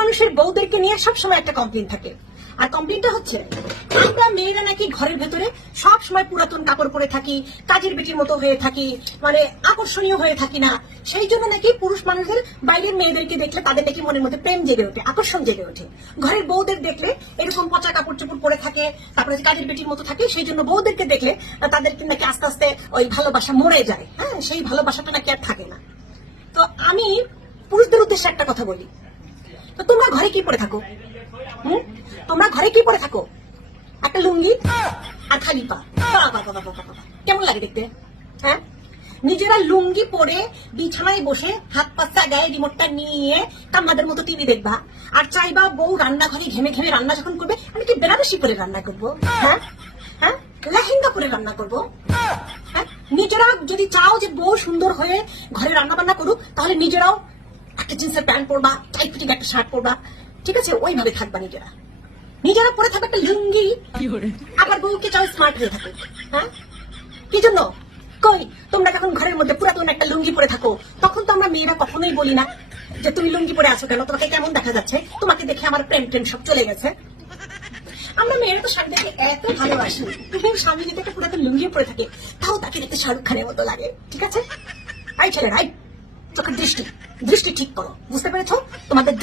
মানুষের বউদেরকে নিয়ে সবসময় একটা কমপ্লেন থাকে, আর কমপ্লেনটা হচ্ছে আমরা মেয়েরা নাকি ঘরের ভেতরে সব সময় পুরাতন কাপড় পরে থাকি, কাজের বেটির মতো হয়ে থাকি, মানে আকর্ষণীয় হয়ে থাকি না। সেই জন্য নাকি পুরুষ মানুষদের বাইরের মেয়েদেরকে দেখলে তাদের নাকি মনের মধ্যে প্রেম জেগে ওঠে, আকর্ষণ জেগে ওঠে। ঘরের বউদের দেখলে এরকম পচা কাপড় চোপড় পরে থাকে, তারপরে কাজের বেটির মতো থাকে, সেই জন্য বউদেরকে দেখলে তাদেরকে নাকি আস্তে আস্তে ওই ভালোবাসা মরে যায়। হ্যাঁ, সেই ভালোবাসাটা নাকি আর থাকে না। তো আমি পুরুষদের উদ্দেশ্যে একটা কথা বলি, তো তোমরা ঘরে কি পরে থাকো? তোমরা ঘরে কি পরে থাকো? একটা লুঙ্গি আর খালি পা। কেমন লাগে দেখতে? হ্যাঁ, নিজেরা লুঙ্গি পরে বিছানায় বসে হাত পাশা গায়ে রিমোটটা নিয়ে কান্নাদের মতো টিভি দেখবা, আর চাইবা বউ রান্নাঘরে ঘেমে ঘেমে রান্না যখন করবে আমি কি বেনারসি করে রান্না করবো? হ্যাঁ হ্যাঁ, লেহেঙ্গা পরে রান্না করবো? হ্যাঁ, নিজেরা যদি চাও যে বউ সুন্দর হয়ে ঘরে রান্না বান্না করুক, তাহলে নিজেরাও একটা জিন্সের প্যান্ট পরবা, টাইট ফিটিং একটা শার্ট পরবা, ঠিক আছে? ওইভাবে থাকবা নিজেরা। নিজেরা পরে থাকবে একটা লুঙ্গি, আবার বউকে চাও স্মার্ট হয়ে থাকুক। হ্যাঁ, কি জন্য? কই, তোমরা যখন ঘরের মধ্যে পুরাতন একটা লুঙ্গি পরে থাকো, তখন তো আমরা মেয়েরা কখনোই বলি না যে তুমি লুঙ্গি পরে আছো কেন, তোমাকে কেমন দেখা যাচ্ছে, তোমাকে দেখে আমার প্রেম টেম সব চলে গেছে। আমরা মেয়েরা তো স্বামীদেরকে এত ভালোবাসি, স্বামী যদি একটা পুরাতন লুঙ্গি পরে থাকে তাও তাকে দেখতে শাহরুখ খানের মতো লাগে, ঠিক আছে? আই ছেলেরা, চোখের দৃষ্টি দৃষ্টি ঠিক করো, বুঝতে পেরেছো? তোমাদের